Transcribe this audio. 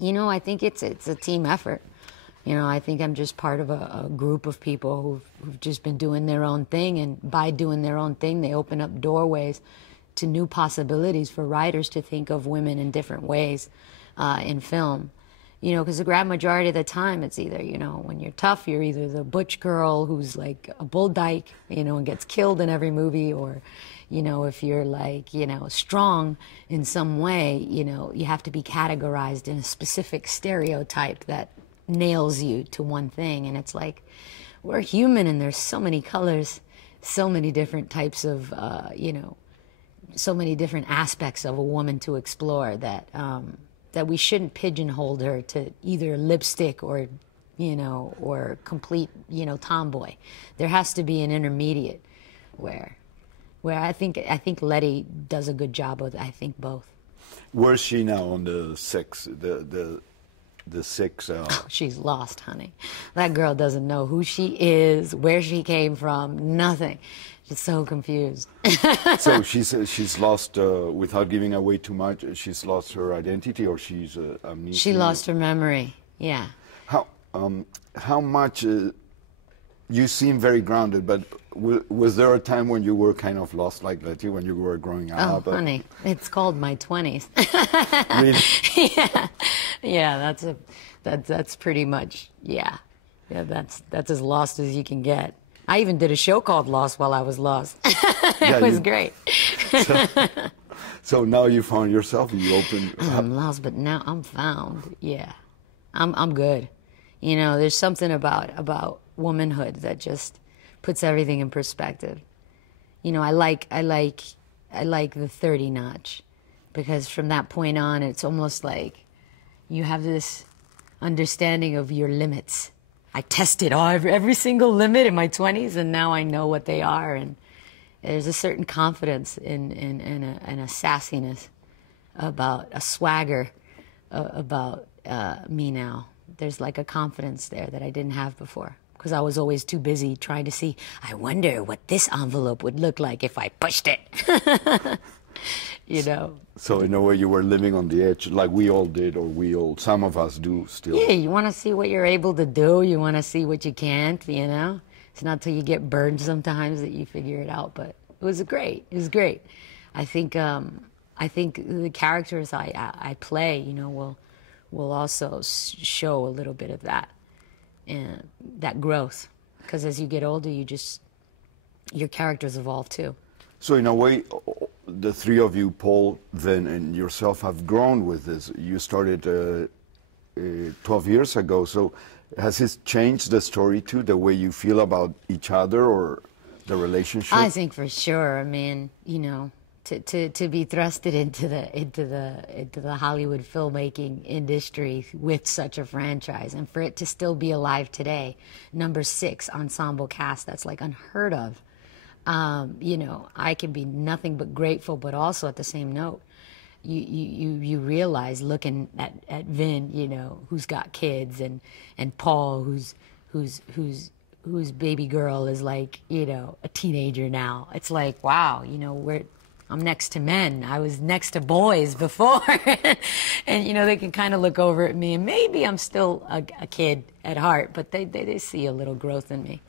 You know, I think it's a team effort. You know, I think I'm just part of a group of people who've just been doing their own thing, and by doing their own thing, they open up doorways to new possibilities for writers to think of women in different ways in film. You know, because the grand majority of the time, it's either, you know, when you're tough, you're either the butch girl who's like a bull dyke, you know, and gets killed in every movie, or, you know, if you're like, you know, strong in some way, you know, you have to be categorized in a specific stereotype that nails you to one thing. And it's like, we're human, and there's so many colors, so many different types of, you know, so many different aspects of a woman to explore that that we shouldn't pigeonhole her to either lipstick or, you know, or complete, you know, tomboy. There has to be an intermediate where I think Letty does a good job of, I think, both. Where's she now on the six? The six. Oh, she's lost, honey. That girl doesn't know who she is, where she came from, nothing. She's so confused. So she's lost, without giving away too much, she's lost her identity, or she's amnesia? She lost her memory, yeah. How much, you seem very grounded, but was there a time when you were kind of lost like Letty when you were growing up? Oh, honey, it's called my 20s. Really? Yeah. Yeah, that's pretty much, yeah. Yeah, that's as lost as you can get. I even did a show called Lost while I was lost. It was great. So now you found yourself, you opened... I'm lost, but now I'm found, yeah. I'm good. You know, there's something about womanhood that just puts everything in perspective. You know, I like the 30 notch, because from that point on, it's almost like you have this understanding of your limits. I tested every single limit in my 20s, and now I know what they are. And there's a certain confidence and a sassiness, about a swagger about me now. There's like a confidence there that I didn't have before, because I was always too busy trying to see, I wonder what this envelope would look like if I pushed it. You know. So in a way you were living on the edge, like we all did, or some of us do still. Yeah, you want to see what you're able to do. You want to see what you can't, you know. It's not till you get burned sometimes that you figure it out, but it was great. It was great. I think the characters I play, you know, will also show a little bit of that, and that growth. Because as you get older, your characters evolve too. So in a way, the three of you, Paul, Vin, and yourself, have grown with this. You started 12 years ago. So has this changed the story too, the way you feel about each other or the relationship? I think for sure. I mean, you know, to be thrusted into the Hollywood filmmaking industry with such a franchise, and for it to still be alive today, number 6 ensemble cast, that's like unheard of. You know, I can be nothing but grateful, but also at the same note, you realize, looking at Vin, you know, who's got kids, and Paul, whose baby girl is like, you know, a teenager now. It's like, wow, you know, I'm next to men. I was next to boys before. And, you know, they can kind of look over at me, and maybe I'm still a kid at heart, but they see a little growth in me.